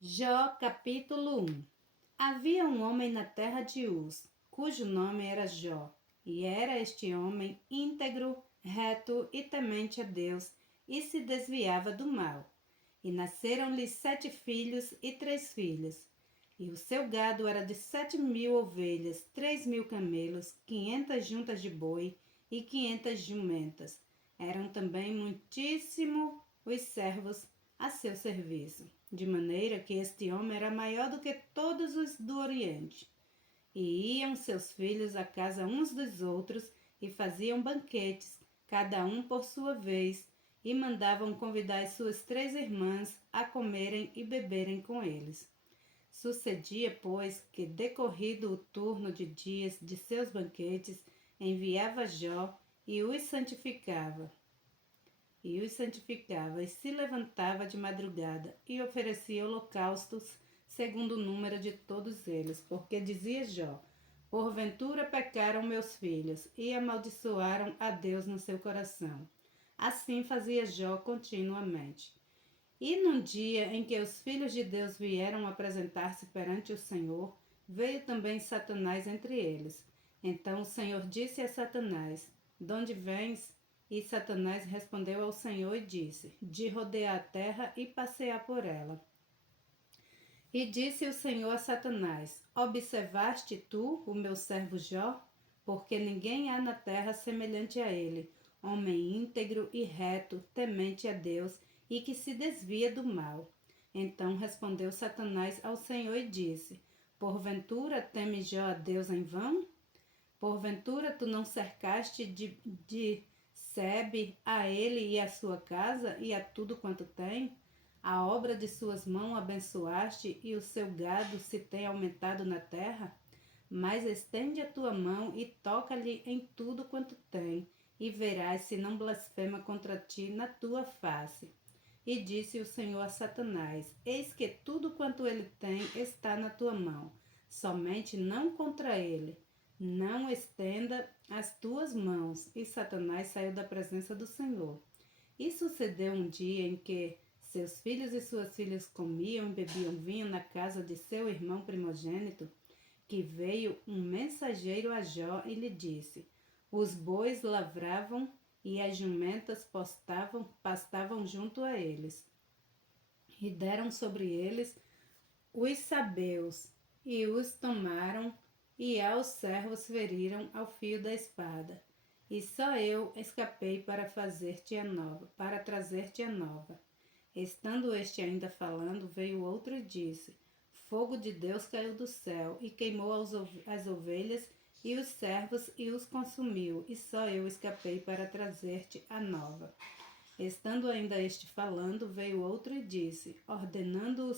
Jó, capítulo 1. Havia um homem na terra de Uz, cujo nome era Jó, e era este homem íntegro, reto e temente a Deus, e se desviava do mal. E nasceram-lhe 7 filhos e 3 filhas. E o seu gado era de 7.000 ovelhas, 3.000 camelos, 500 juntas de boi e 500 jumentas. Eram também muitíssimos os servos a seu serviço, de maneira que este homem era maior do que todos os do Oriente. E iam seus filhos à casa uns dos outros e faziam banquetes, cada um por sua vez, e mandavam convidar as suas 3 irmãs a comerem e beberem com eles. Sucedia, pois, que, decorrido o turno de dias de seus banquetes, enviava Jó e os santificava. E se levantava de madrugada e oferecia holocaustos segundo o número de todos eles, porque dizia Jó: porventura pecaram meus filhos e amaldiçoaram a Deus no seu coração. Assim fazia Jó continuamente. E num dia em que os filhos de Deus vieram apresentar-se perante o Senhor, veio também Satanás entre eles. Então o Senhor disse a Satanás: de onde vens? E Satanás respondeu ao Senhor e disse: de rodear a terra e passear por ela. E disse o Senhor a Satanás: observaste tu o meu servo Jó? Porque ninguém há na terra semelhante a ele, homem íntegro e reto, temente a Deus e que se desvia do mal. Então respondeu Satanás ao Senhor e disse: porventura teme Jó a Deus em vão? Porventura tu não cercaste de sebe a ele e a sua casa e a tudo quanto tem? A obra de suas mãos abençoaste e o seu gado se tem aumentado na terra? Mas estende a tua mão e toca-lhe em tudo quanto tem, e verás se não blasfema contra ti na tua face. E disse o Senhor a Satanás: eis que tudo quanto ele tem está na tua mão, somente não contra ele. Não estenda as tuas mãos. E Satanás saiu da presença do Senhor. E sucedeu um dia em que seus filhos e suas filhas comiam e bebiam vinho na casa de seu irmão primogênito, que veio um mensageiro a Jó e lhe disse: os bois lavravam e as jumentas pastavam junto a eles. E deram sobre eles os sabeus, e os tomaram, e aos servos feriram ao fio da espada. E só eu escapei para para trazer-te a nova. Estando este ainda falando, veio outro e disse: fogo de Deus caiu do céu e queimou as ovelhas e os servos e os consumiu, e só eu escapei para trazer-te a nova. Estando ainda este falando, veio outro e disse: ordenando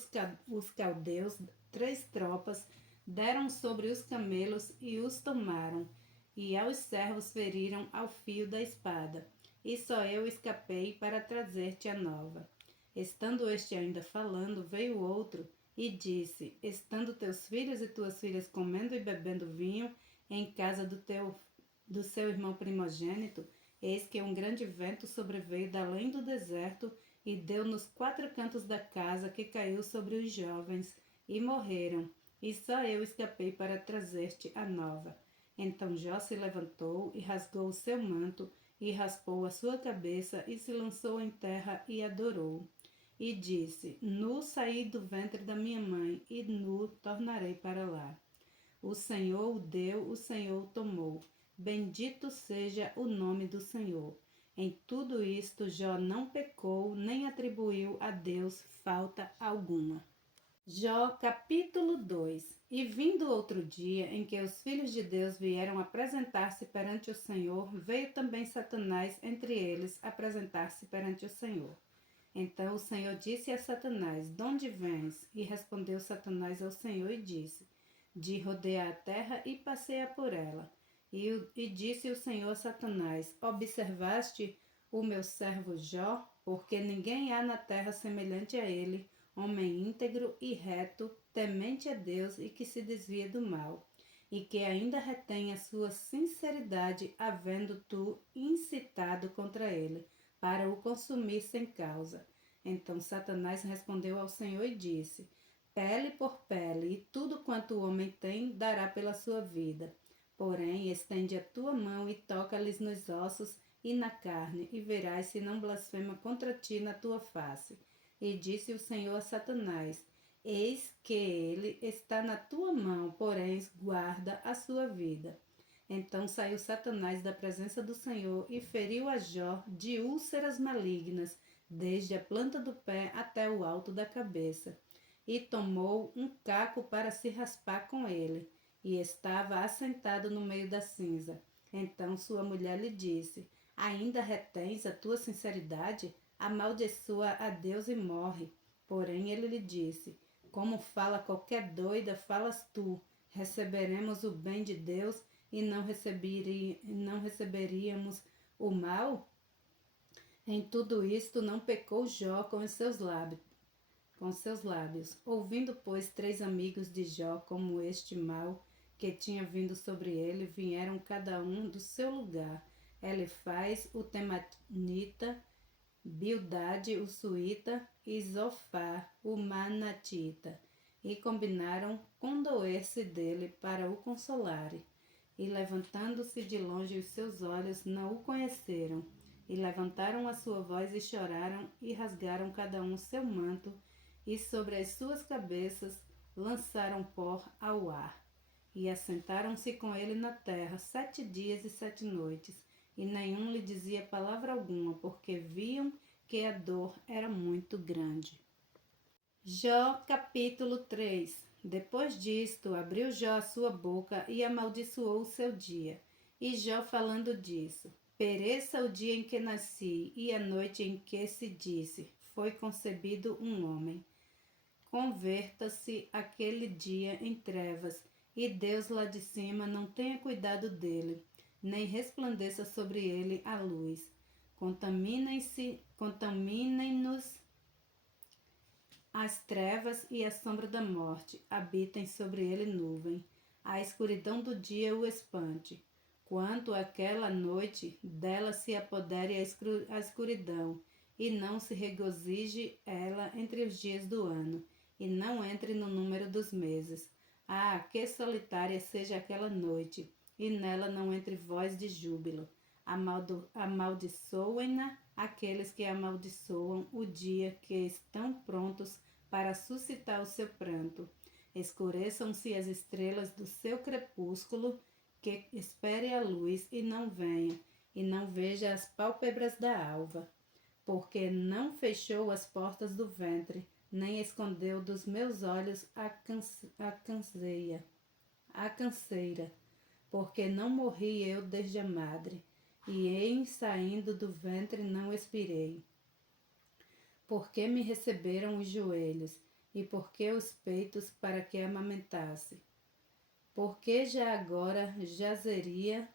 os caldeus 3 tropas, deram sobre os camelos e os tomaram, e aos servos feriram ao fio da espada. E só eu escapei para trazer-te a nova. Estando este ainda falando, veio outro e disse: estando teus filhos e tuas filhas comendo e bebendo vinho em casa do seu irmão primogênito, eis que um grande vento sobreveio da além do deserto e deu nos 4 cantos da casa, que caiu sobre os jovens e morreram. E só eu escapei para trazer-te a nova. Então Jó se levantou e rasgou o seu manto e raspou a sua cabeça e se lançou em terra e adorou. E disse: nu saí do ventre da minha mãe e nu tornarei para lá. O Senhor o deu, o Senhor o tomou. Bendito seja o nome do Senhor. Em tudo isto Jó não pecou, nem atribuiu a Deus falta alguma. Jó, capítulo 2. E vindo outro dia em que os filhos de Deus vieram apresentar-se perante o Senhor, veio também Satanás entre eles apresentar-se perante o Senhor. Então o Senhor disse a Satanás: de onde vens? E respondeu Satanás ao Senhor e disse: de rodear a terra e passear por ela. E disse o Senhor a Satanás: observaste o meu servo Jó? Porque ninguém há na terra semelhante a ele, homem íntegro e reto, temente a Deus e que se desvia do mal, e que ainda retém a sua sinceridade, havendo tu incitado contra ele, para o consumir sem causa. Então Satanás respondeu ao Senhor e disse: pele por pele, e tudo quanto o homem tem dará pela sua vida. Porém, estende a tua mão e toca-lhes nos ossos e na carne, e verás se não blasfema contra ti na tua face. E disse o Senhor a Satanás: Eis que ele está na tua mão, porém guarda a sua vida. Então saiu Satanás da presença do Senhor e feriu a Jó de úlceras malignas, desde a planta do pé até o alto da cabeça. E tomou um caco para se raspar com ele, e estava assentado no meio da cinza. Então sua mulher lhe disse: Ainda retens a tua sinceridade? Amaldiçoa a Deus e morre. Porém ele lhe disse: Como fala qualquer doida, falas tu. Receberemos o bem de Deus e não receberíamos o mal? Em tudo isto não pecou Jó com seus lábios. Ouvindo, pois, 3 amigos de Jó como este mal que tinha vindo sobre ele, vieram cada um do seu lugar. Elifaz, o temanita, Bildade, o suíta, e Zofar, o manatita, e combinaram condoer-se dele para o consolarem. E levantando-se de longe os seus olhos, não o conheceram. E levantaram a sua voz e choraram, e rasgaram cada um seu manto, e sobre as suas cabeças lançaram pó ao ar. E assentaram-se com ele na terra 7 dias e 7 noites, e nenhum lhe dizia palavra alguma, porque viam que a dor era muito grande. Jó capítulo 3. Depois disto, abriu Jó a sua boca e amaldiçoou o seu dia. E Jó falando disso: Pereça o dia em que nasci e a noite em que se disse: Foi concebido um homem. Converta-se aquele dia em trevas, e Deus lá de cima não tenha cuidado dele, nem resplandeça sobre ele a luz. Contaminem-nos as trevas e a sombra da morte, habitem sobre ele nuvem. A escuridão do dia o espante. Quanto àquela noite, dela se apodere a escuridão, e não se regozije ela entre os dias do ano, e não entre no número dos meses. Ah, que solitária seja aquela noite, e nela não entre voz de júbilo. Amaldiçoem-na aqueles que amaldiçoam o dia que estão prontos para suscitar o seu pranto. Escureçam-se as estrelas do seu crepúsculo, que espere a luz e não venha, e não veja as pálpebras da alva. Porque não fechou as portas do ventre, nem escondeu dos meus olhos a canseira, porque não morri eu desde a madre, e em saindo do ventre não expirei. Porque me receberam os joelhos, e porque os peitos para que amamentasse. Porque já agora jazeria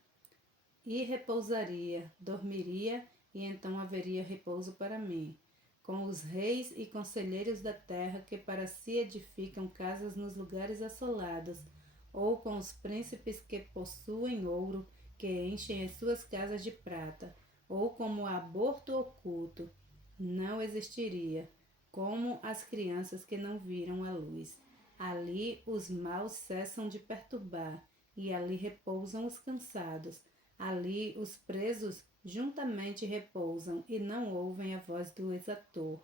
e repousaria, dormiria, e então haveria repouso para mim, com os reis e conselheiros da terra que para si edificam casas nos lugares assolados, ou com os príncipes que possuem ouro, que enchem as suas casas de prata, ou como aborto oculto, não existiria, como as crianças que não viram a luz. Ali os maus cessam de perturbar, e ali repousam os cansados. Ali os presos juntamente repousam e não ouvem a voz do exator.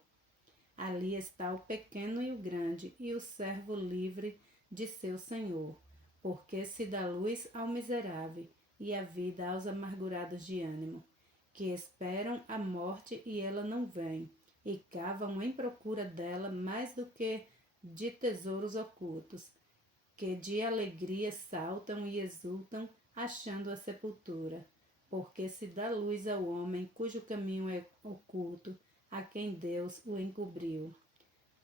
Ali está o pequeno e o grande, e o servo livre de seu senhor, porque se dá luz ao miserável e a vida aos amargurados de ânimo, que esperam a morte e ela não vem, e cavam em procura dela mais do que de tesouros ocultos, que de alegria saltam e exultam, achando a sepultura. Porque se dá luz ao homem cujo caminho é oculto, a quem Deus o encobriu.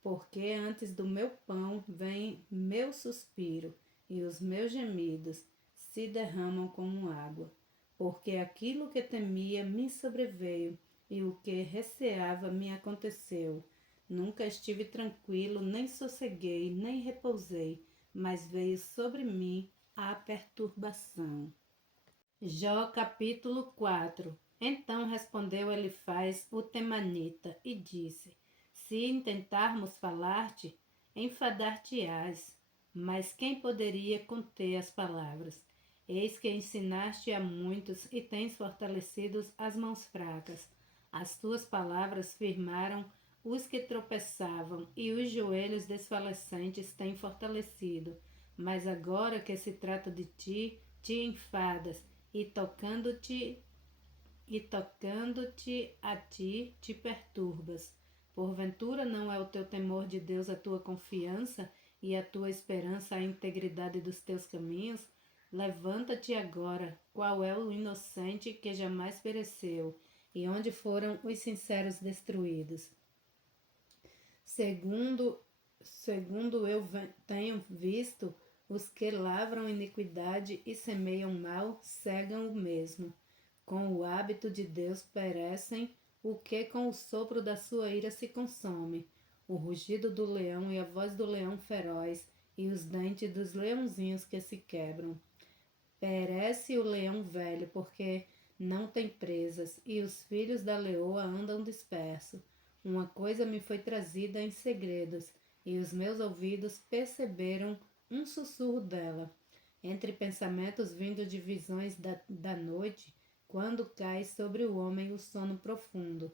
Porque antes do meu pão vem meu suspiro, e os meus gemidos se derramam como água. Porque aquilo que temia me sobreveio, e o que receava me aconteceu. Nunca estive tranquilo, nem sosseguei, nem repousei, mas veio sobre mim a perturbação. Jó capítulo 4. Então respondeu Elifaz o temanita e disse: Se intentarmos falar-te, enfadar-te-ás. Mas quem poderia conter as palavras? Eis que ensinaste a muitos e tens fortalecido as mãos fracas. As tuas palavras firmaram os que tropeçavam, e os joelhos desfalecentes têm fortalecido. Mas agora que se trata de ti, te enfadas, e tocando-te a ti, te perturbas. Porventura não é o teu temor de Deus a tua confiança e a tua esperança a integridade dos teus caminhos? Levanta-te agora, qual é o inocente que jamais pereceu, e onde foram os sinceros destruídos? Segundo, segundo eu tenho visto, os que lavram iniquidade e semeiam mal cegam o mesmo. Com o hábito de Deus perecem, o que com o sopro da sua ira se consome. O rugido do leão e a voz do leão feroz, e os dentes dos leãozinhos que se quebram. Perece o leão velho, porque não tem presas, e os filhos da leoa andam dispersos. Uma coisa me foi trazida em segredos, e os meus ouvidos perceberam um sussurro dela. Entre pensamentos vindos de visões da noite, quando cai sobre o homem o sono profundo,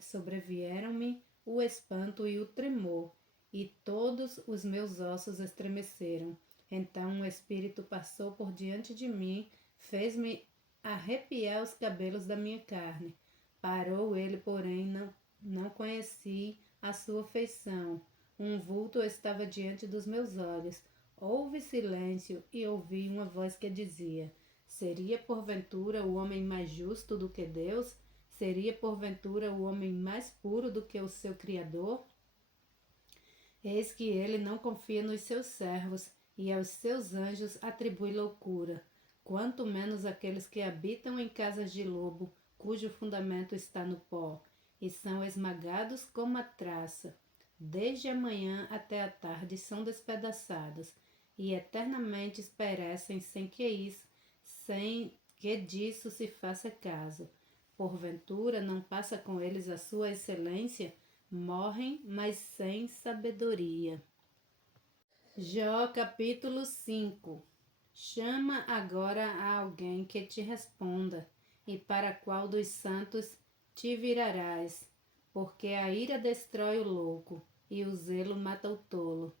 sobrevieram-me o espanto e o tremor, e todos os meus ossos estremeceram. Então o Espírito passou por diante de mim, fez-me arrepiar os cabelos da minha carne. Parou ele, porém não conheci a sua feição. Um vulto estava diante dos meus olhos. Houve silêncio e ouvi uma voz que dizia: seria porventura o homem mais justo do que Deus? Seria porventura o homem mais puro do que o seu Criador? Eis que ele não confia nos seus servos, e aos seus anjos atribui loucura, quanto menos aqueles que habitam em casas de lobo, cujo fundamento está no pó, e são esmagados como a traça. Desde a manhã até a tarde são despedaçados, e eternamente perecem sem que disso se faça caso. Porventura não passa com eles a sua excelência? Morrem, mas sem sabedoria. Jó capítulo 5. Chama agora a alguém que te responda, e para qual dos santos te virarás, porque a ira destrói o louco, e o zelo mata o tolo.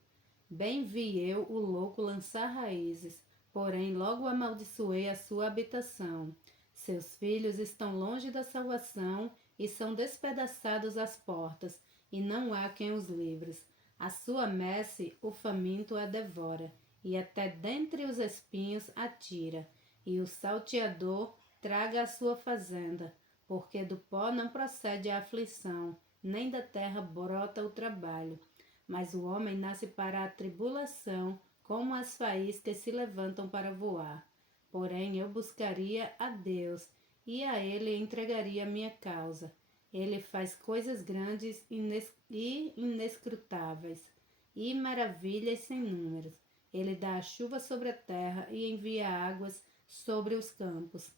Bem vi eu o louco lançar raízes, porém logo amaldiçoei a sua habitação. Seus filhos estão longe da salvação, e são despedaçados às portas, e não há quem os livre. A sua messe o faminto a devora, e até dentre os espinhos a tira, e o salteador traga a sua fazenda, porque do pó não procede a aflição, nem da terra brota o trabalho. Mas o homem nasce para a tribulação, como as faíscas se levantam para voar. Porém eu buscaria a Deus, e a ele entregaria a minha causa. Ele faz coisas grandes e inescrutáveis, e maravilhas sem números. Ele dá a chuva sobre a terra e envia águas sobre os campos,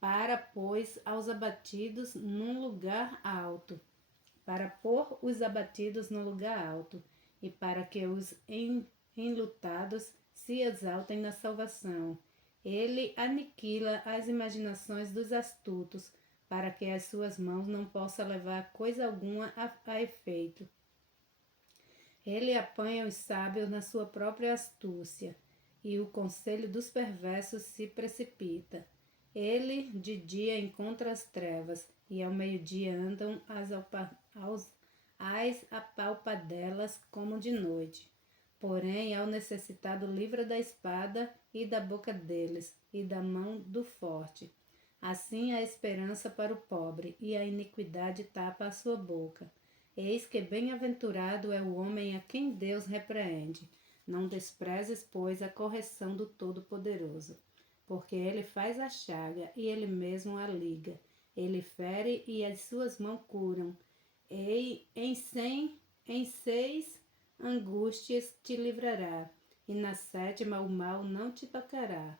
para pôr os abatidos num lugar alto, e para que os enlutados se exaltem na salvação. Ele aniquila as imaginações dos astutos, para que as suas mãos não possam levar coisa alguma a efeito. Ele apanha os sábios na sua própria astúcia, e o conselho dos perversos se precipita. Ele de dia encontra as trevas, e ao meio-dia andam as apalpadelas como de noite. Porém, ao necessitado livra da espada e da boca deles, e da mão do forte. Assim a esperança para o pobre, e a iniquidade tapa a sua boca. Eis que bem-aventurado é o homem a quem Deus repreende. Não desprezes, pois, a correção do Todo-Poderoso, porque ele faz a chaga, e ele mesmo a liga. Ele fere, e as suas mãos curam. E em 6 angústias te livrará, e na 7ª o mal não te tocará.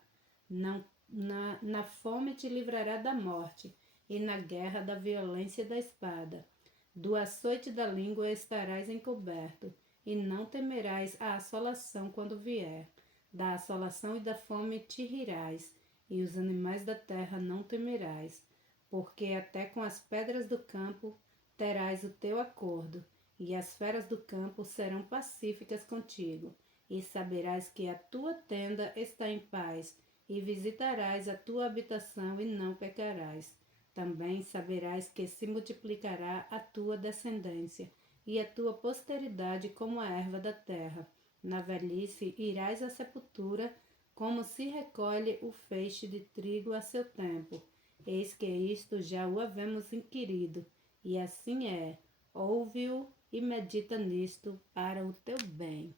Não na fome te livrará da morte, e na guerra da violência da espada. Do açoite da língua estarás encoberto, e não temerás a assolação quando vier. Da assolação e da fome te rirás, e os animais da terra não temerás, porque até com as pedras do campo terás o teu acordo, e as feras do campo serão pacíficas contigo, e saberás que a tua tenda está em paz, e visitarás a tua habitação e não pecarás. Também saberás que se multiplicará a tua descendência, e a tua posteridade como a erva da terra. Na velhice irás à sepultura, como se recolhe o feixe de trigo a seu tempo. Eis que isto já o havemos inquirido, e assim é. Ouve-o e medita nisto para o teu bem.